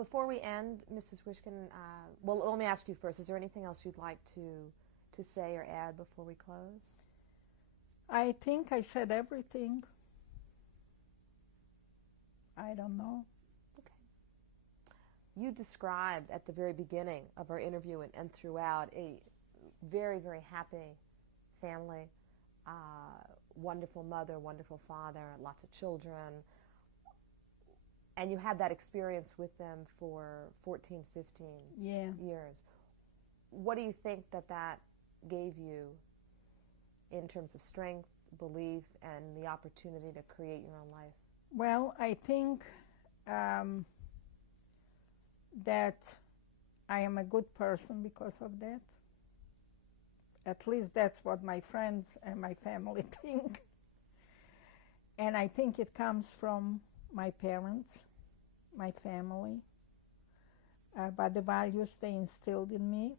Before we end, Mrs. Wischkin, well, let me ask you first. Is there anything else you'd like to say or add before we close? I think I said everything. I don't know. Okay. You described at the very beginning of our interview and throughout a very, very happy family, wonderful mother, wonderful father, lots of children. And you had that experience with them for 14, 15 years. What do you think that gave you in terms of strength, belief, and the opportunity to create your own life? Well, I think that I am a good person because of that. At least that's what my friends and my family think. And I think it comes from my parents, my family, by the values they instilled in me,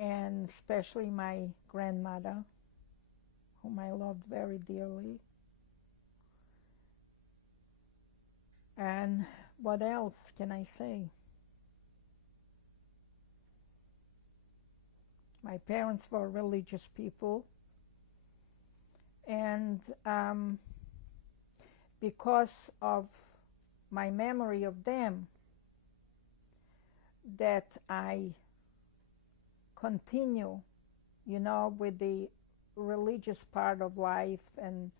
and especially my grandmother, whom I loved very dearly. And what else can I say? My parents were religious people, and because of my memory of them, that I continue, with the religious part of life, and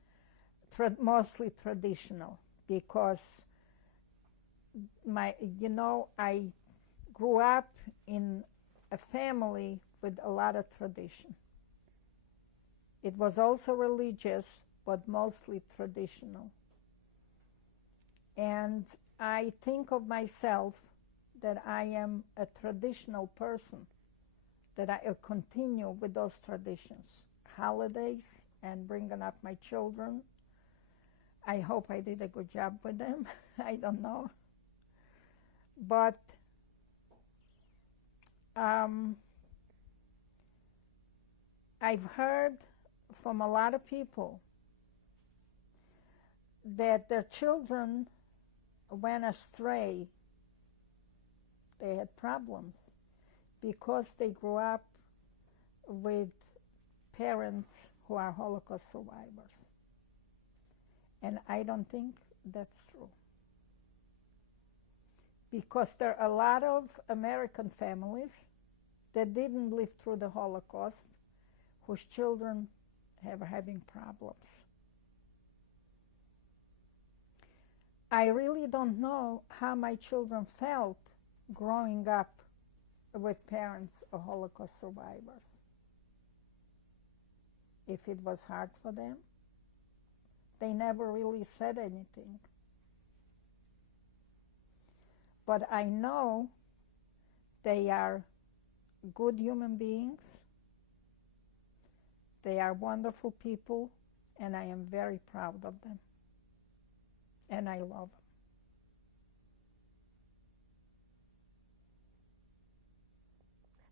mostly traditional, because I grew up in a family with a lot of tradition. It was also religious, but mostly traditional. And I think of myself that I am a traditional person, that I continue with those traditions, holidays, and bringing up my children. I hope I did a good job with them. I don't know. But I've heard from a lot of people that their children went astray. They had problems because they grew up with parents who are Holocaust survivors. And I don't think that's true. Because there are a lot of American families that didn't live through the Holocaust, whose children are having problems. I really don't know how my children felt growing up with parents of Holocaust survivors. If it was hard for them, they never really said anything. But I know they are good human beings. They are wonderful people, and I am very proud of them. And I love them.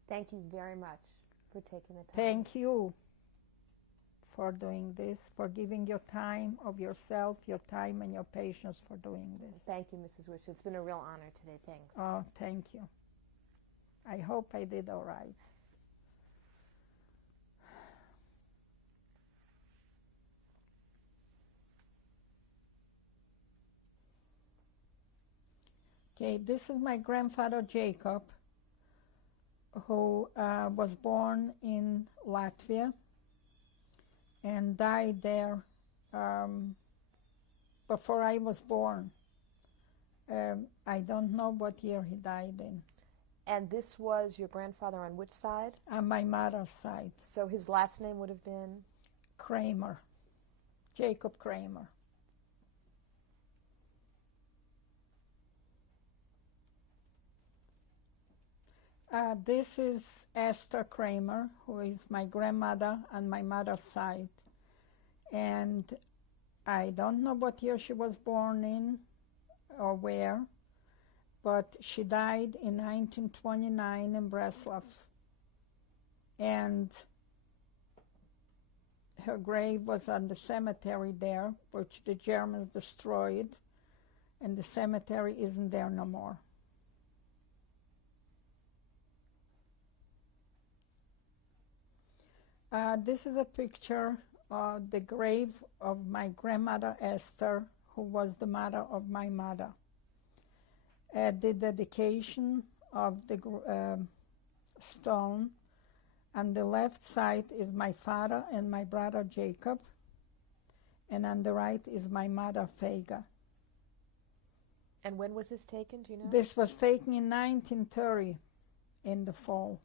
Thank you very much for taking the time. Thank you for doing this, for giving your time of yourself, your time and your patience for doing this. Thank you, Mrs. Wischkin. It's been a real honor today. Thanks. Oh, thank you. I hope I did all right. Okay, this is my grandfather Jacob, who was born in Latvia and died there before I was born. I don't know what year he died in. And this was your grandfather on which side? On my mother's side. So his last name would have been? Kramer, Jacob Kramer. This is Esther Kramer, who is my grandmother on my mother's side. And I don't know what year she was born in or where, but she died in 1929 in Bratslav. And her grave was on the cemetery there, which the Germans destroyed. and the cemetery isn't there no more. This is a picture of the grave of my grandmother Esther, who was the mother of my mother. At the dedication of the stone, on the left side is my father and my brother Jacob, and on the right is my mother Fega. And when was this taken, do you know? This was taken in 1930, in the fall.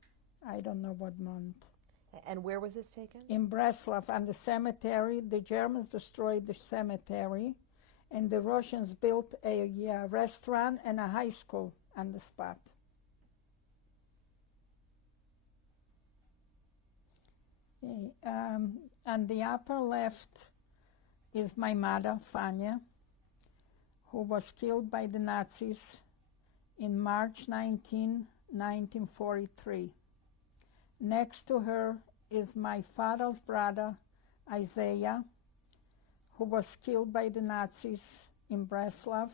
I don't know what month. And where was this taken? In Bratslav, on the cemetery. The Germans destroyed the cemetery, and the Russians built a restaurant and a high school on the spot. On the upper left is my mother, Fanya, who was killed by the Nazis in March 19, 1943. Next to her is my father's brother, Isaiah, who was killed by the Nazis in Bratslav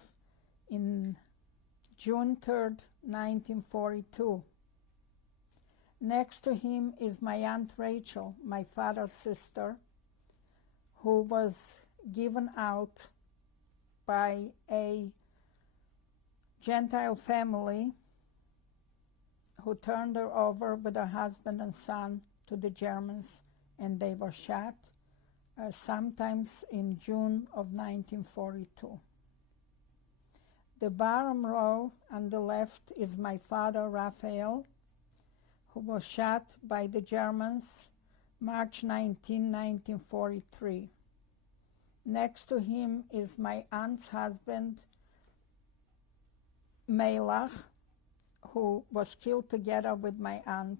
in June 3rd, 1942. Next to him is my Aunt Rachel, my father's sister, who was given out by a Gentile family who turned her over with her husband and son to the Germans, and they were shot sometimes in June of 1942. The bottom row on the left is my father, Raphael, who was shot by the Germans March 19, 1943. Next to him is my aunt's husband, Melach, who was killed together with my aunt.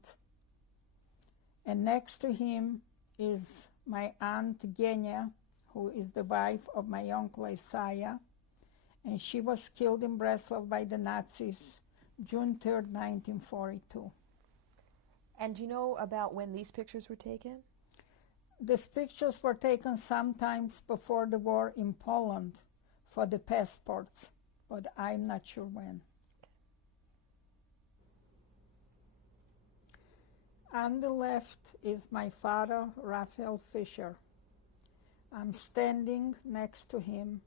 And next to him is my aunt Genya, who is the wife of my uncle Isaiah, and she was killed in Bratslav by the Nazis June 3rd, 1942. And do you know about when these pictures were taken? These pictures were taken sometimes before the war in Poland for the passports, but I'm not sure when. On the left is my father, Raphael Fisher. I'm standing next to him.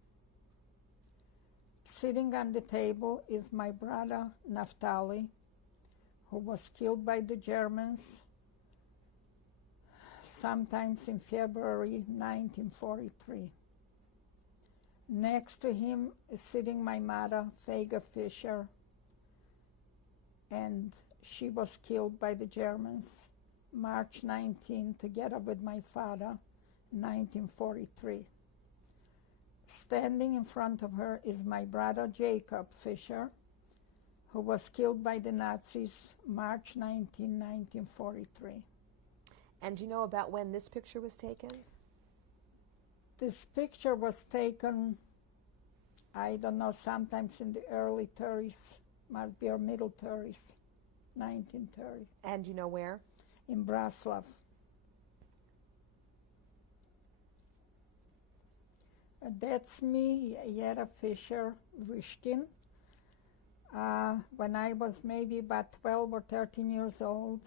Sitting on the table is my brother, Naftali, who was killed by the Germans sometimes in February 1943. Next to him is sitting my mother, Fega Fisher, and she was killed by the Germans March 19, together with my father, 1943. Standing in front of her is my brother Jacob Fisher, who was killed by the Nazis March 19, 1943. And do you know about when this picture was taken? This picture was taken, I don't know, sometimes in the early 30s, must be our middle 30s, 1930. And do you know where? In Bratslav. That's me, Yetta Wischkin. When I was maybe about 12 or 13 years old,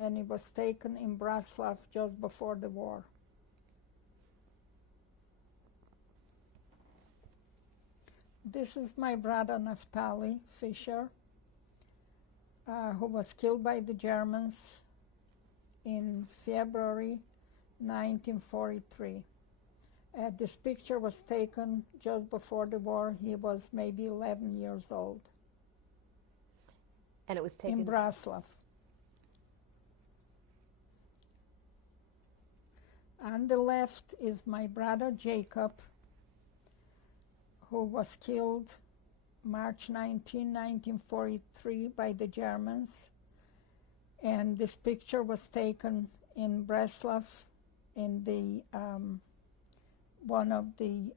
and it was taken in Bratslav just before the war. This is my brother Naftali Fisher, who was killed by the Germans in February 1943. This picture was taken just before the war. He was maybe 11 years old. And it was taken in Bratslav. On the left is my brother Jacob, who was killed March 19, 1943 by the Germans. And this picture was taken in Bratslav in the one of the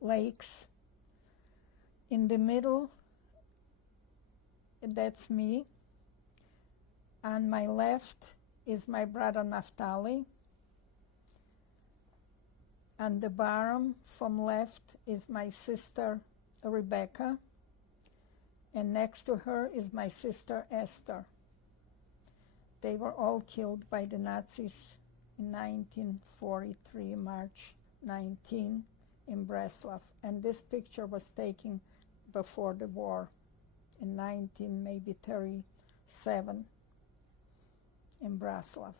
lakes. In the middle, that's me. On my left is my brother Naftali. On the bottom from left is my sister Rebecca, and next to her is my sister Esther. They were all killed by the Nazis in 1943, March 19, in Bratslav. And this picture was taken before the war in 1937 in Bratslav.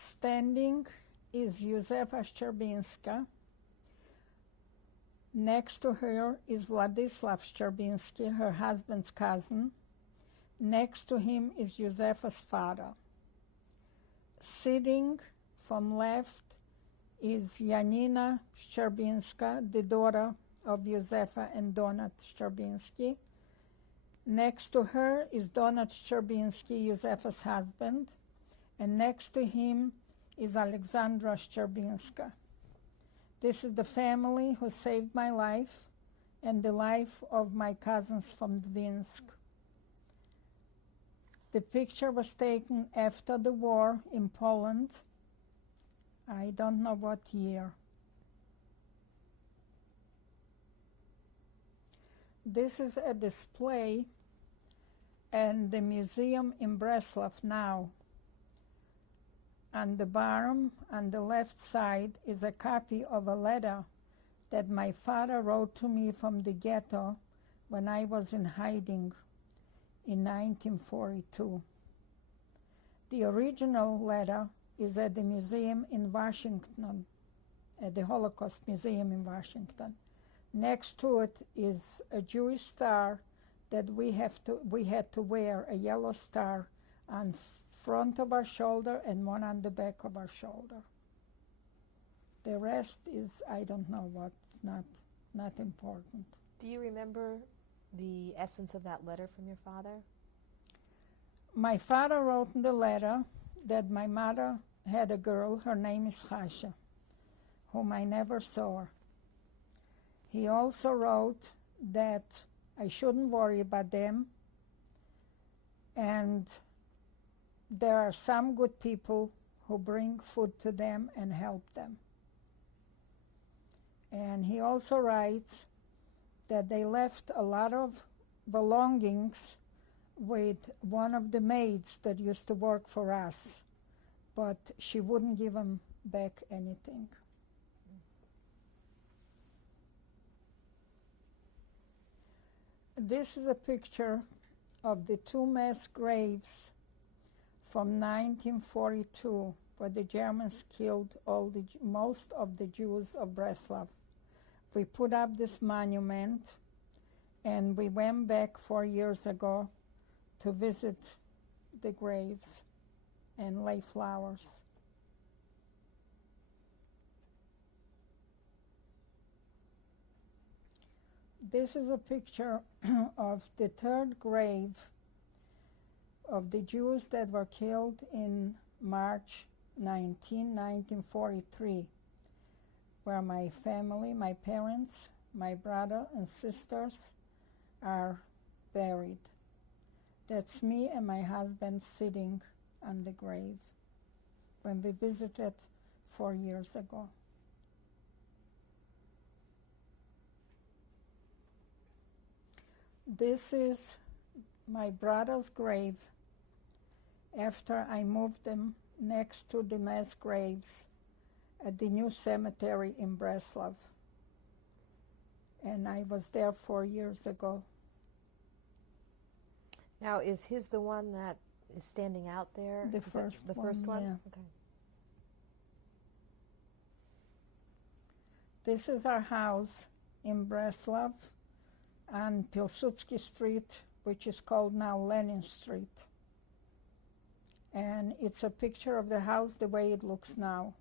Standing is Józefa Szczerbinska. Next to her is Władysław Szczerbinski, her husband's cousin. Next to him is Józefa's father. Sitting from left is Janina Szczerbinska, the daughter of Józefa and Donat Szczerbinski. Next to her is Donat Szczerbinski, Józefa's husband. And next to him is Alexandra Szczerbinska. This is the family who saved my life and the life of my cousins from Dvinsk. The picture was taken after the war in Poland. I don't know what year. This is a display in the museum in Bratslav now. On the bottom, on the left side, is a copy of a letter that my father wrote to me from the ghetto when I was in hiding in 1942. The original letter is at the museum in Washington, at the Holocaust Museum in Washington. Next to it is a Jewish star that we had to wear, a yellow star on front of our shoulder and one on the back of our shoulder. The rest is, I don't know what, not important. Do you remember the essence of that letter from your father? My father wrote in the letter that my mother had a girl, her name is Chasha, whom I never saw. He also wrote that I shouldn't worry about them, and there are some good people who bring food to them and help them. And he also writes that they left a lot of belongings with one of the maids that used to work for us, but she wouldn't give them back anything. This is a picture of the two mass graves from 1942, where the Germans killed most of the Jews of Bratslav. We put up this monument, and we went back 4 years ago to visit the graves and lay flowers. This is a picture of the third grave of the Jews that were killed in March 19, 1943, where my family, my parents, my brother and sisters are buried. That's me and my husband sitting on the grave when we visited 4 years ago. This is my brother's grave after I moved them next to the mass graves at the new cemetery in Bratslav. And I was there 4 years ago. Now, is his the one that is standing out there? The first one? Yeah. Okay. This is our house in Bratslav on Pilsudski Street, which is called now Lenin Street. And it's a picture of the house the way it looks now.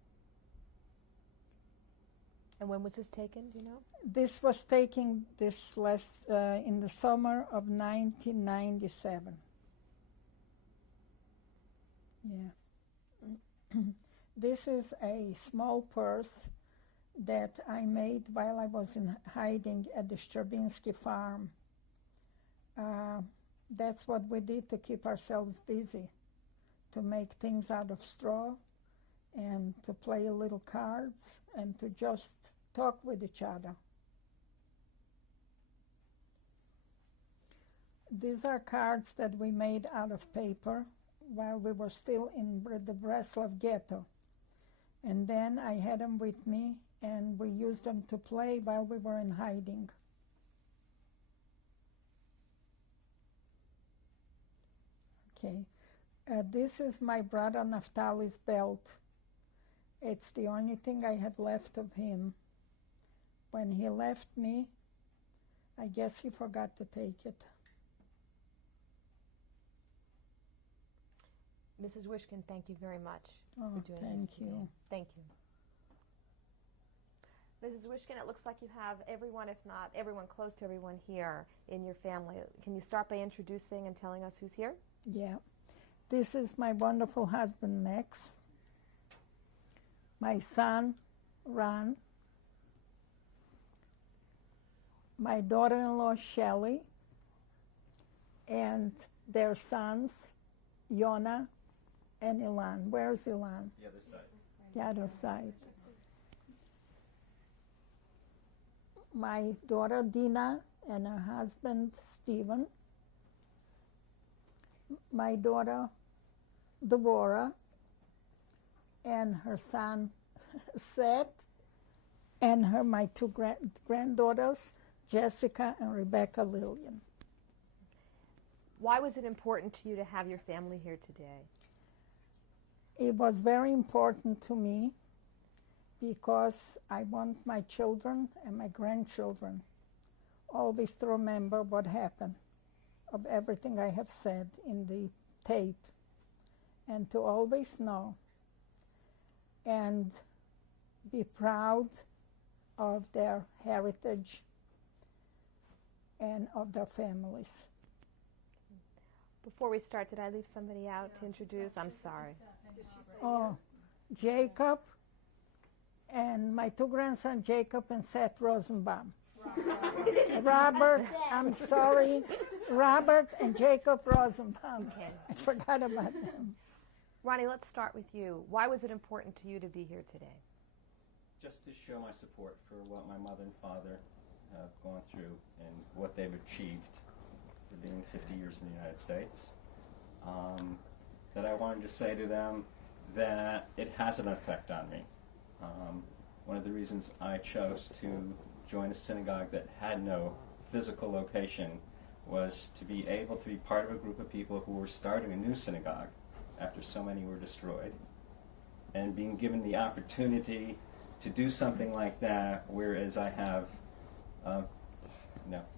And when was this taken, do you know? This was taken in the summer of 1997. Yeah. This is a small purse that I made while I was in hiding at the Szczerbinski farm. That's what we did to keep ourselves busy, to make things out of straw, and to play a little cards and to just talk with each other. These are cards that we made out of paper while we were still in the Bratslav ghetto. And then I had them with me, and we used them to play while we were in hiding. Okay. This is my brother Naftali's belt. It's the only thing I have left of him. When he left me, I guess he forgot to take it. Mrs. Wischkin, thank you very much Oh, for doing thank this today. you. Thank you. Mrs. Wischkin, it looks like you have everyone, if not everyone, close to everyone here in your family. Can you start by introducing and telling us who's here? Yeah. This is my wonderful husband, Max. My son, Ron. My daughter-in-law, Shelley. And their sons, Yona and Ilan. Where's Ilan? The other side. The other side. My daughter, Dina, and her husband, Stephen. My daughter, Deborah, and her son, Seth, and my two granddaughters, Jessica and Rebecca Lillian. Why was it important to you to have your family here today? It was very important to me because I want my children and my grandchildren always to remember what happened, of everything I have said in the tape, and to always know and be proud of their heritage and of their families. Before we start, did I leave somebody out to introduce? I'm sorry. Oh, Jacob and my two grandsons, Jacob and Seth Rosenbaum. Robert, I'm sorry, Robert and Jacob Rosenbaum. Okay. I forgot about them. Ronnie, let's start with you. Why was it important to you to be here today? Just to show my support for what my mother and father have gone through and what they've achieved for being 50 years in the United States. That I wanted to say to them that it has an effect on me. One of the reasons I chose to join a synagogue that had no physical location was to be able to be part of a group of people who were starting a new synagogue after so many were destroyed, and being given the opportunity to do something like that, whereas I have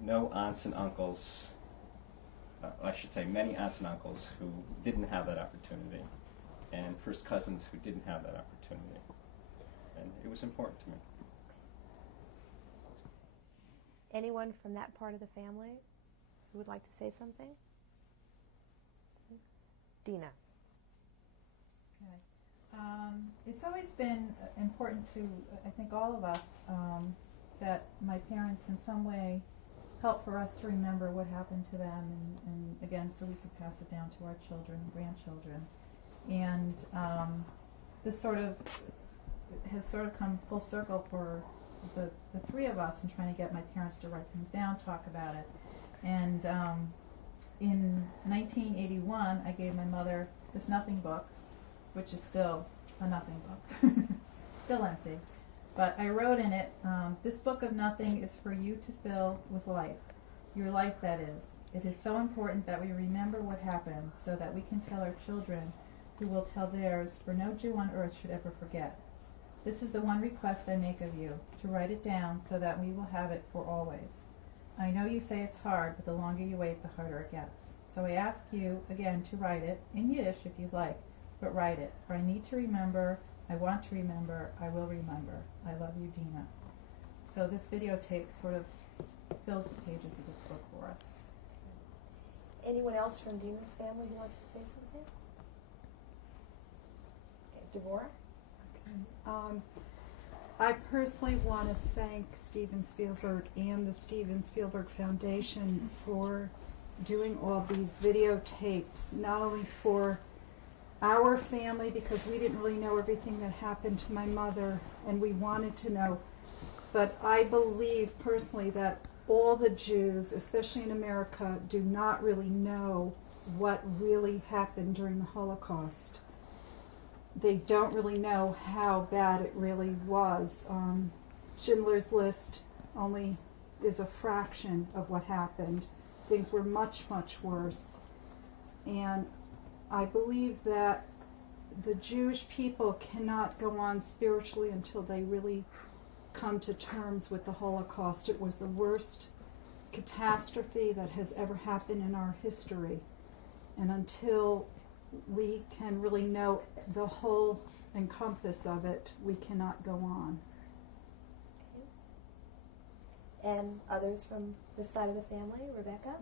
no aunts and uncles, I should say many aunts and uncles who didn't have that opportunity, and first cousins who didn't have that opportunity. And it was important to me. Anyone from that part of the family who would like to say something? Dina. Okay. It's always been important to, I think, all of us, that my parents in some way help for us to remember what happened to them, and again, so we could pass it down to our children and grandchildren. And this has sort of come full circle for the three of us in trying to get my parents to write things down, talk about it. And in 1981, I gave my mother this nothing book, which is still a nothing book, still empty. But I wrote in it, this book of nothing is for you to fill with life, your life that is. It is so important that we remember what happened so that we can tell our children, who will tell theirs, for no Jew on earth should ever forget. This is the one request I make of you, to write it down so that we will have it for always. I know you say it's hard, but the longer you wait, the harder it gets. So I ask you, again, to write it, in Yiddish if you'd like, but write it, for I need to remember, I want to remember, I will remember. I love you, Dina. So this videotape sort of fills the pages of this book for us. Anyone else from Dina's family who wants to say something? Okay, Devorah? I personally want to thank Steven Spielberg and the Steven Spielberg Foundation for doing all these videotapes, not only for our family, because we didn't really know everything that happened to my mother, and we wanted to know. But I believe personally that all the Jews, especially in America, do not really know what really happened during the Holocaust. They don't really know how bad it really was. Schindler's List only is a fraction of what happened. Things were much, much worse. And I believe that the Jewish people cannot go on spiritually until they really come to terms with the Holocaust. It was the worst catastrophe that has ever happened in our history. And until we can really know the whole encompass of it, we cannot go on. And others from this side of the family, Rebecca?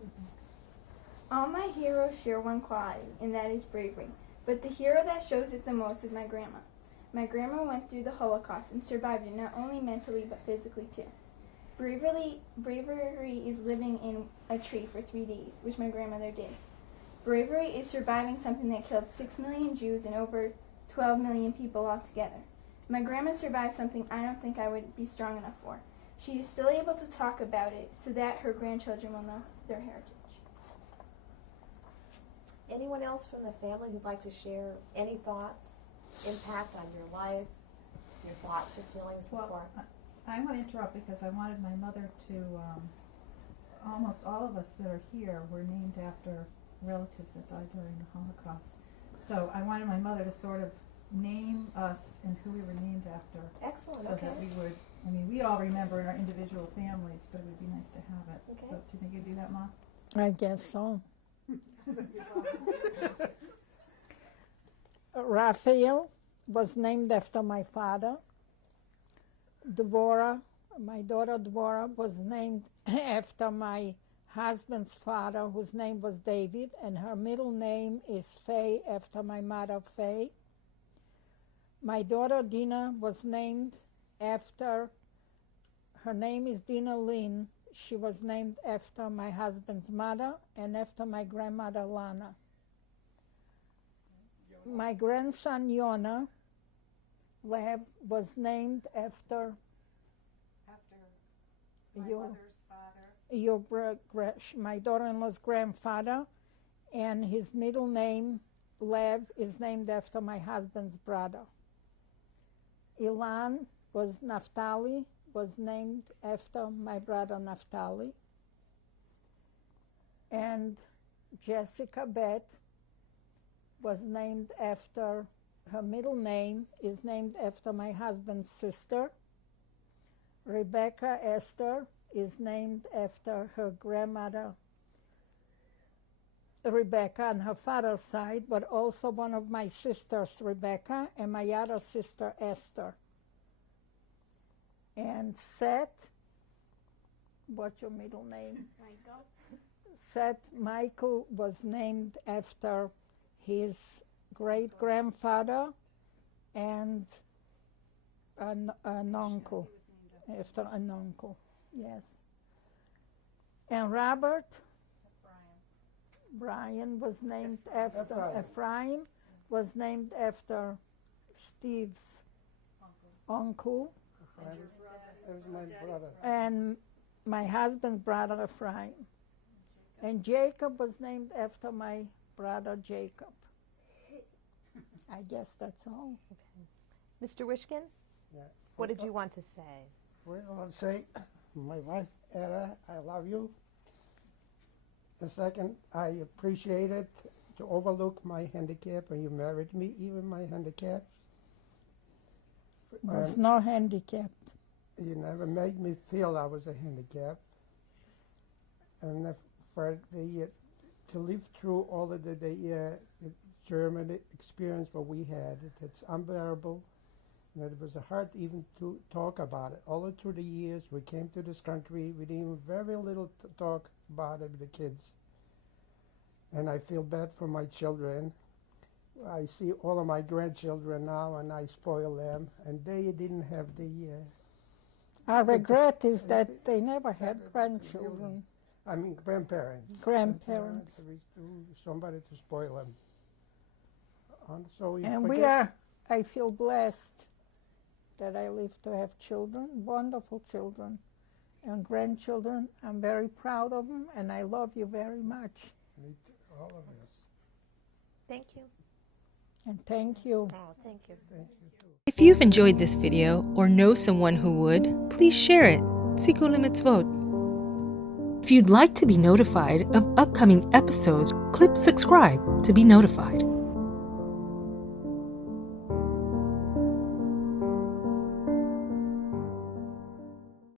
All my heroes share one quality, and that is bravery. But the hero that shows it the most is my grandma. My grandma went through the Holocaust and survived it, not only mentally but physically too. Bravery is living in a tree for 3 days, which my grandmother did. Bravery is surviving something that killed 6 million Jews and over 12 million people altogether. My grandma survived something I don't think I would be strong enough for. She is still able to talk about it so that her grandchildren will know their heritage. Anyone else from the family who'd like to share any thoughts, impact on your life, your thoughts or feelings before? Well, I want to interrupt because I wanted my mother to, almost all of us that are here were named after relatives that died during the Holocaust. So I wanted my mother to sort of name us and who we were named after. Excellent, So okay. that we would, I mean, we all remember in our individual families, but it would be nice to have it. Okay. So do you think you'd do that, Ma? I guess so. Raphael was named after my father. Dvorah, my daughter Dvorah, was named after my husband's father, whose name was David, and her middle name is Faye, after my mother Faye. My daughter Dina was named after, her name is Dina Lynn. She was named after my husband's mother and after my grandmother Lana. My grandson Yona Lev was named after my daughter-in-law's grandfather, and his middle name Lev is named after my husband's brother. Ilan was Naphtali, was named after my brother Naphtali. And Jessica Beth was named after, her middle name is named after my husband's sister. Rebecca Esther is named after her grandmother Rebecca on her father's side, but also one of my sisters, Rebecca, and my other sister, Esther. And Seth, what's your middle name? Michael. Seth Michael was named after his great-grandfather and an uncle, after an uncle, yes. And Robert, Brian was named after, Ephraim was named after Steve's uncle. That was my brother. And my husband's brother Ephraim. And Jacob was named after my brother Jacob. I guess that's all. Okay. Mr. Wischkin, Yeah. what did you want to say? Well, I'll say, my wife, Yetta, I love you. The second, I appreciate it to overlook my handicap when you married me, even my handicap. There's no handicap. You never made me feel I was a handicap. And for to live through all of the German experience what we had, it's unbearable. And it was hard even to talk about it. All through the years we came to this country, we didn't very little talk about it with the kids. And I feel bad for my children. I see all of my grandchildren now, and I spoil them, and they didn't have the... Our regret is that they never had grandchildren. I mean, grandparents. Grandparents. Somebody to spoil them. So you And forget- I feel blessed that I live to have children, wonderful children, and grandchildren. I'm very proud of them, and I love you very much. Me too, all of us. Thank you. And thank you. Oh, thank you. Thank you too. If you've enjoyed this video or know someone who would, please share it. Tziko Limitzvot. If you'd like to be notified of upcoming episodes, click subscribe to be notified.